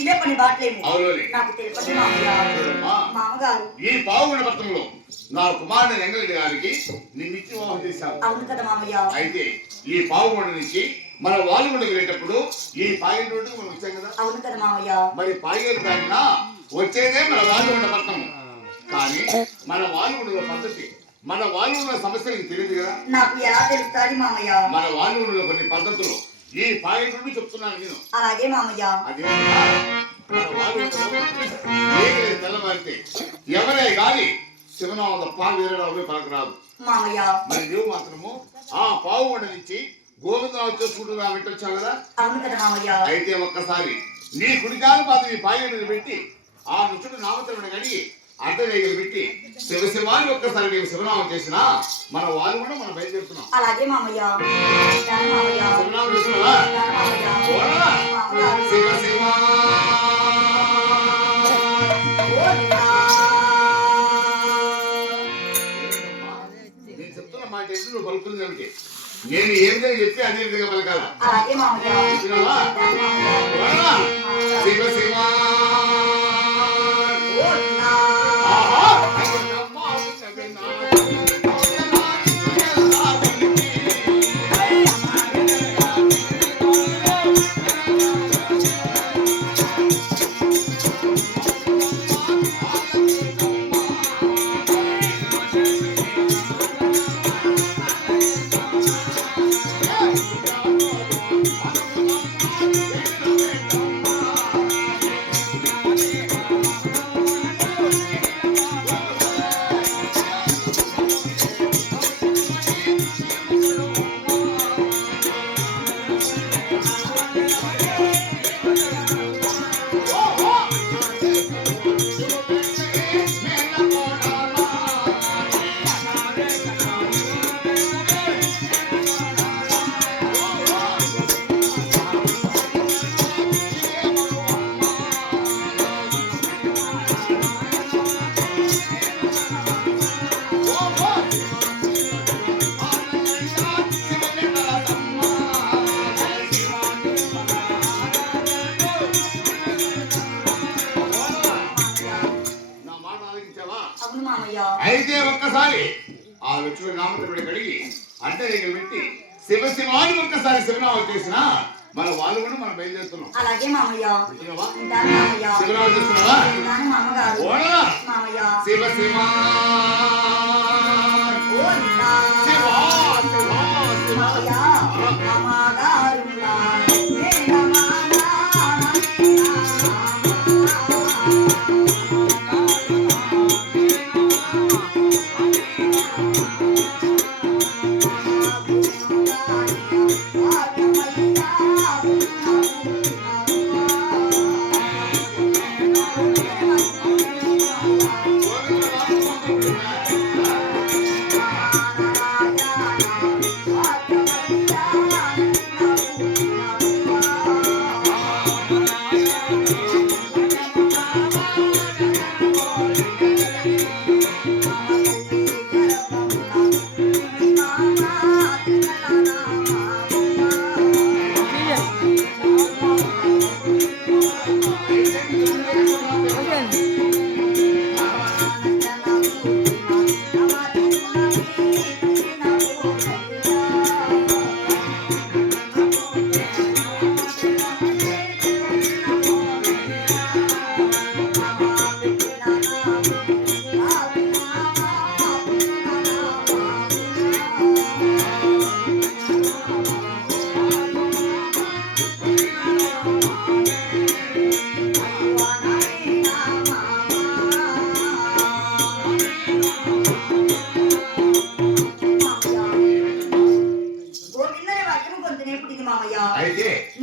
చిలే పని బాట్లేము నాకు తెలుపండి మామయ్య. మామగారు ఈ పావుగొండ పట్టణంలో నా కుమారుడు వెంగళరెడ్డి గారికి నిన్నిచ్చి వివాహం చేశాను. అవును కదా మామయ్య. అయితే ఈ పావుగొండ నుంచి మన వాలుగొండకు వెళ్ళేటప్పుడు ఈ పాగేరు రోడ్డు మనం వచ్చాం కదా. అవును కదా మామయ్య. మరి పాగేరు దాటినా వచ్చేదే మన వాలుగొండ పట్టణం. కానీ మన వాలుగొండలో పద్ధతి, మన వాలుగొండ సమస్య నీకు తెలియదు కదా. నాకు ఎలా తెలుస్తుంది మామయ్య? మన వాలుగొండలో కొన్ని పద్ధతులు ఈ పాగేరు నుండి చెప్తున్నాను నేను. అలాగే మామయ్య. అదే మన వాలుగొండలో తెల్లవారితే ఎవరే గాని శివనామ పాలు వేరే పలకరాదు మామయ్య. మరి నువ్వు మాత్రము ఆ పావుగొండ నుంచి గోవిందరావు చేసుకుంటున్నా పెట్టొచ్చావు కదా. అవును కదా మామయ్య. అయితే ఒక్కసారి నీ కుడికాలు పాత నీ పాయలు పెట్టి ఆ నుచుడు నామతరుడు కడిగి అడ్డరేగలు పెట్టి శివశివాన్ని ఒక్కసారి మేము శివనామం చేసినా మన వాళ్ళు కూడా మనం బయలుదేరుతున్నాం. అలాగే మామయ్య. శివనామం చేస్తున్నావా? శివ శివ నేను చెప్తున్న మాట ఏంటి నువ్వు పలుకుతుంది ఏమిటి? నేను ఏ విధంగా చెప్పి అదే విధంగా పలకాల. శివ శివ అయితే ఒక్కసారి ఆ లక్ష్మీ నామదేవుడి కడిగి అడ్డరేగలు పెట్టి శివ శివాని ఒక్కసారి శివనామం చేసిన మన వాళ్ళు కూడా మనం బయలుదేరుతున్నాం. అలాగే మామయ్య. శివనామం చేస్తున్నావా? శివ శివ శివ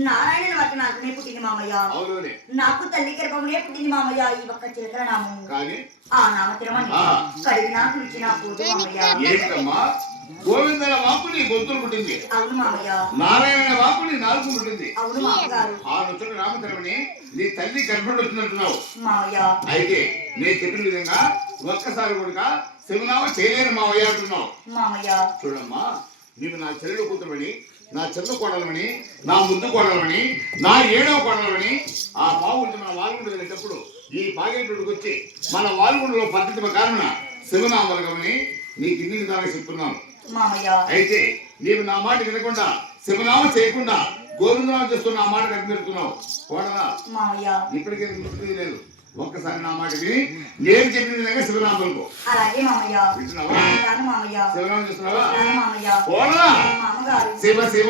నారాయణ వాటి నాకునే పుట్టింది మామయ్య. నాకు తల్లి గర్భమునే పుట్టింది మామయ్య. ఈ ఒక్క చిలకల నామం ఆ నామ తిరమని కడిగి నాకు రుచి నాకు గోవిందన వాకు నీ గొంతులు పుట్టింది. అవును మామయ్య. నారాయణ వాకు నీ నాలుగు పుట్టింది. అవును మామగారు. ఆ నృత్యుడు నామతిరమని నీ తల్లి గర్భంలో వచ్చినట్టున్నావు మామయ్య. అయితే నేను చెప్పిన విధంగా ఒక్కసారి కూడా శివనామ చేయలేని మావయ్య అంటున్నావు మామయ్య. చూడమ్మా, నీవు నా చెల్లెలు కూతురుని నా చిన్న కోడలమని, నా ముద్దు కోడలమని, నా ఏడవ కోడలమని ఆ బాగుంది మన వాల్గుండు వెళ్ళేటప్పుడు ఈ పాగేటుడికి వచ్చి మన వాల్గుండులో పద్ధతి ప్రకారం శివనామలగమని నీకు ఇన్ని విధాలుగా చెప్తున్నాను. అయితే నీవు నా మాట వినకుండా శివనామం చేయకుండా గోవిందనామం చేస్తున్న ఆ మాట కనిపెడుతున్నావు కోడలా. ఇప్పటికే ముక్తి లేదు. ఒక్కసారి నా మాట విని నేను చెప్పిన విధంగా శివనామలకు శివనామం చేస్తున్నావా? కోడలా శివ శివ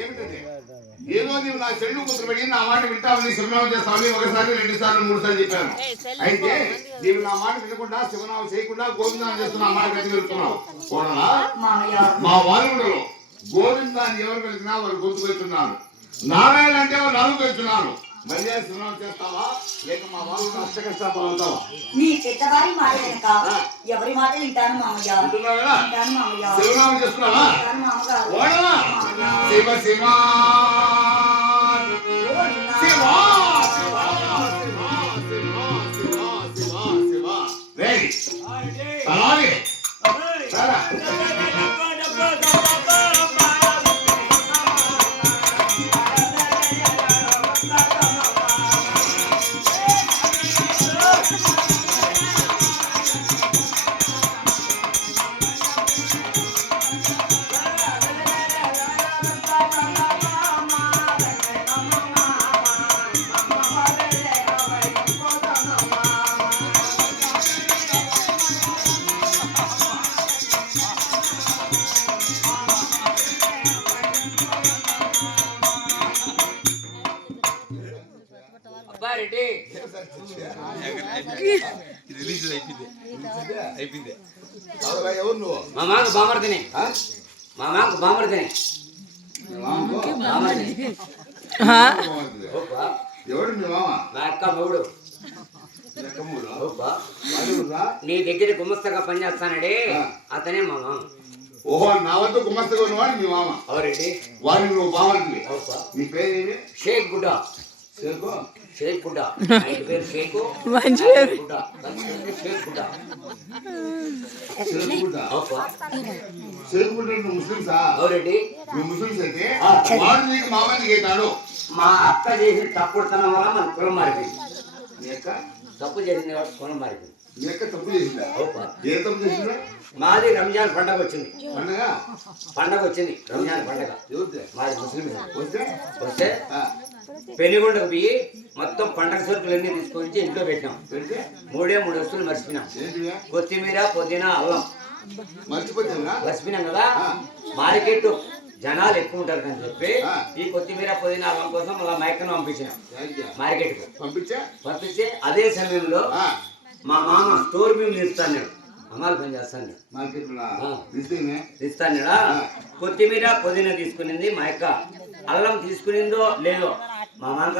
ఏమిటంటే ఏదో నీవు నా చెల్లు కుదురుబడి నా మాట వింటావని శివనామం చేస్తావని ఒకసారి 2 సార్లు 3 సార్లు చెప్పాను. అయితే నీవు నా మాట వినకుండా శివనామం చేయకుండా గోవిందాన్ని చేస్తున్న మాట వెళ్తున్నావు కోడలా. మా వాల్గుండలో గోవిందాన్ని ఎవరు వెళ్తున్నా వారు గుర్తుపెడుతున్నారు. నారాయణ అంటే వారు నలుగు వెళ్తున్నారు. మళ్ళీ శివనామం చేస్తావా లేక మా వాళ్ళు అష్ట కష్టాలు అవుతావా? నీ పెద్దవారి మాట వెనక ఎవరి మాట వింటాను మామయ్య. శివనామం చేస్తున్నావా? శివ శివ అలాగే మామాకు బామర్దిని మామాకు బామర్దిని ఎవడు మీ మామ? నా అక్క మూడు నీ దగ్గర గుమస్తగా పనిచేస్తానడే అతనే మామ. ఓహో నా వద్ద గుమస్తగా ఉన్నవాడు మీ మామ. ఎవరండి? వాడిని నువ్వు బామర్దివి. నీ పేరేమి? షేక్ గుడ్డ. షేకు షేక్ గుడ్డ. ఆయన పేరు షేకు గుడ్డ. షేక్ గుడ్డ. ముస్లింసా? ఎవరండి? నువ్వు ముస్లింస్ అయితే వాడు నీకు మామని అవుతాడు. మా అక్క చేసిన తప్పుడుతనం వల్ల మన కులం మారిపోయింది. నీ అక్క తప్పు చేసిన కులం మారిపోయింది. నీ అక్క తప్పు చేసిందా? ఏ తప్పు చేసిందా? మాది రంజాన్ పండగ వచ్చింది. పండగ వచ్చింది రంజాన్ పండగ. మాది ముస్లిం. వస్తే పెనుగొండకు పోయి మొత్తం పండగ సరుకులన్నీ తీసుకొచ్చి ఇంట్లో పెట్టినాం. 3 వస్తువులు మర్చిపోయినాం. కొత్తిమీర, పుదీనా, అల్లం మర్చిపోయినాం కదా. మార్కెట్ జనాలు ఎక్కువ ఉంటారు అని చెప్పి ఈ కొత్తిమీర, పుదీనా, అల్లం కోసం మళ్ళీ మైకను పంపించినాం మార్కెట్ కు. పంపించి అదే సమయంలో మా మామ స్టోర్ మేము తీస్తాను, అమ్మాలి పని చేస్తాను, తీస్తాను. కొత్తిమీర, పుదీనా తీసుకునింది మా యొక్క, అల్లం తీసుకునిందో లేదో మా మామ